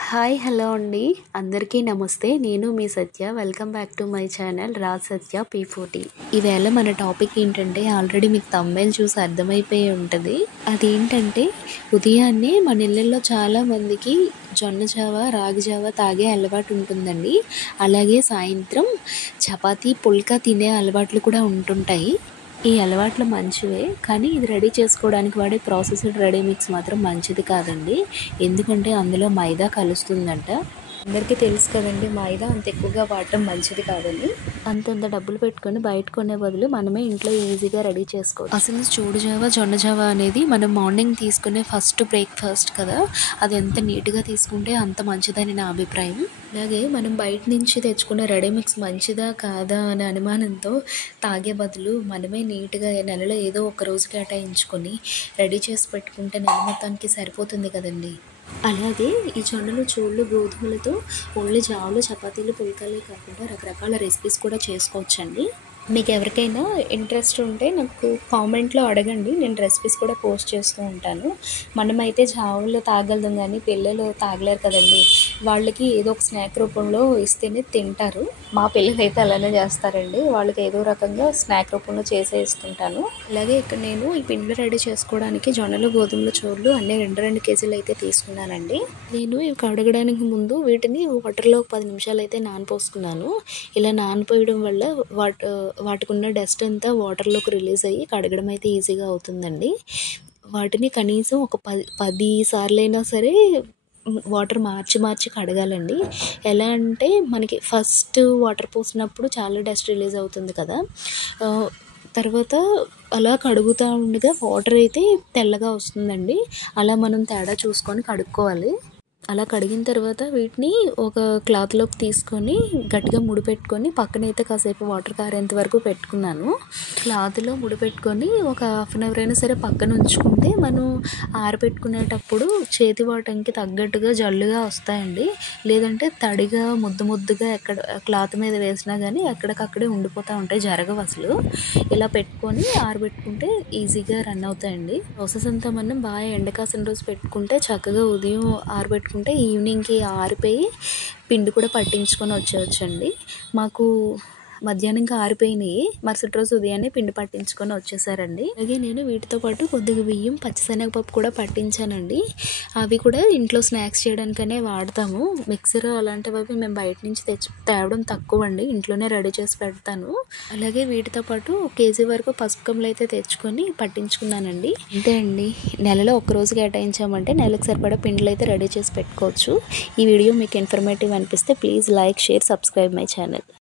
Hi hello అండి అందరికీ నమస్తే. నేను మీ Satya. Welcome back to my channel Raj Satya P40. ఈవేళ మన టాపిక్ ఏంటంటే ఆల్రెడీ మీకు థంబ్నెయిల్ చూసి అర్థమైపోయి ఉంటుంది. అదేంటంటే ఉదయాన్నే మన ఇళ్ళల్లో చాలామందికి జొన్న జావ, రాగి జావ తాగే అలవాటు ఉంటుందండి. అలాగే సాయంత్రం చపాతీ, పుల్కా తినే అలవాట్లు కూడా ఉంటుంటాయి. ఈ అలవాట్లు మంచివే, కానీ ఇది రెడీ చేసుకోవడానికి వాడే ప్రాసెస్డ్ రెడీ మిక్స్ మాత్రం మంచిది కాదండి. ఎందుకంటే అందులో మైదా కలుస్తుందంట. అందరికీ తెలుసు కదండి, మైదా అంత ఎక్కువగా వాడటం మంచిది కాదని. అంతంత డబ్బులు పెట్టుకొని బయట కొనే బదులు మనమే ఇంట్లో ఈజీగా రెడీ చేసుకోవచ్చు. అసలు చూడు జావ, జొన్న జావ అనేది మనం మార్నింగ్ తీసుకునే ఫస్ట్ బ్రేక్ఫాస్ట్ కదా. అది ఎంత నీట్గా తీసుకుంటే అంత మంచిదని నా అభిప్రాయం. అలాగే మనం బయట నుంచి తెచ్చుకున్న రెడీ మిక్స్ మంచిదా కాదా అనే అనుమానంతో తాగే బదులు మనమే నీట్గా నెలలో ఏదో ఒక రోజు కేటాయించుకొని రెడీ చేసి పెట్టుకుంటే నెల మొత్తానికి సరిపోతుంది కదండి. అలాగే ఈ జొన్నలు, చోళ్ళు, గోధుమలతో ఓన్లీ జావలు, చపాతీలు, పుల్కాలే కాకుండా రకరకాల రెసిపీస్ కూడా చేసుకోవచ్చండి. మీకు ఎవరికైనా ఇంట్రెస్ట్ ఉంటే నాకు కామెంట్లో అడగండి, నేను రెసిపీస్ కూడా పోస్ట్ చేస్తూ ఉంటాను. మనమైతే జావలు తాగలం కానీ పిల్లలు తాగలేరు కదండి. వాళ్ళకి ఏదో ఒక స్నాక్ రూపంలో ఇస్తేనే తింటారు. మా పిల్లలు అయితే అలానే చేస్తారండి. వాళ్ళకి ఏదో రకంగా స్నాక్ రూపంలో చేసే ఇస్తుంటాను. అలాగే ఇక్కడ నేను ఈ పిండి రెడీ చేసుకోవడానికి జొన్నలు, గోధుమలు, చోళ్ళు అన్నీ 2 కేజీలు అయితే తీసుకున్నానండి. నేను ఇవి కడగడానికి ముందు వీటిని వాటర్లో 10 నిమిషాలు అయితే నానపోసుకున్నాను. ఇలా నానపోయడం వల్ల వాటికి ఉన్న డస్ట్ అంతా వాటర్లోకి రిలీజ్ అయ్యి కడగడం అయితే ఈజీగా అవుతుందండి. వాటిని కనీసం ఒక 10 సార్లైనా సరే వాటర్ మార్చి కడగాలండి. ఎలా అంటే మనకి ఫస్ట్ వాటర్ పోసినప్పుడు చాలా డస్ట్ రిలీజ్ అవుతుంది కదా. తర్వాత అలా కడుగుతూ ఉండగా వాటర్ అయితే తెల్లగా వస్తుందండి. అలా మనం తేడా చూసుకొని కడుక్కోవాలి. అలా కడిగిన తర్వాత వీటిని ఒక క్లాత్లోకి తీసుకొని గట్టిగా ముడిపెట్టుకొని పక్కనైతే కాసేపు వాటర్ కారేంత వరకు పెట్టుకున్నాను. క్లాత్లో ముడిపెట్టుకొని ఒక హాఫ్ అన్ అవర్ అయినా సరే పక్కన ఉంచుకుంటే మనం ఆరబెట్టుకునేటప్పుడు చేతి వాటంకి తగ్గట్టుగా జల్లుగా వస్తాయండి. లేదంటే తడిగా ముద్దుగా ఎక్కడ క్లాత్ మీద వేసినా కానీ ఎక్కడికక్కడే ఉండిపోతూ ఉంటాయి, జరగవు అసలు. ఇలా పెట్టుకొని ఆరబెట్టుకుంటే ఈజీగా రన్ అవుతాయండి. ప్రాసెస్ అంతా మనం బాగా ఎండకాసిన రోజు పెట్టుకుంటే చక్కగా ఉదయం ఆరబెట్టుకుంటే ఈవినింగ్కి ఆరిపోయి పిండి కూడా పట్టించుకొని వచ్చేయచ్చండి. మాకు మధ్యాహ్నంకి ఆరిపోయినాయి, మరుసటి రోజు ఉదయాన్నే పిండి పట్టించుకొని వచ్చేసారండి. అలాగే నేను వీటితో పాటు కొద్దిగా బియ్యం, పచ్చిశనగపప్పు కూడా పట్టించానండి. అవి కూడా ఇంట్లో స్నాక్స్ చేయడానికనే వాడతాము. మిక్సర్ అలాంటివి మేము బయట నుంచి తేవడం తక్కువ అండి, ఇంట్లోనే రెడీ చేసి పెడతాను. అలాగే వీటితో పాటు 1 కేజీ వరకు పసుపు కమ్మలు అయితే తెచ్చుకొని పట్టించుకున్నానండి. అంతే అండి, నెలలో ఒక రోజు కేటాయించామంటే నెలకు సరిపడా పిండిలు అయితే రెడీ చేసి పెట్టుకోవచ్చు. ఈ వీడియో మీకు ఇన్ఫర్మేటివ్ అనిపిస్తే please like, share, subscribe my channel.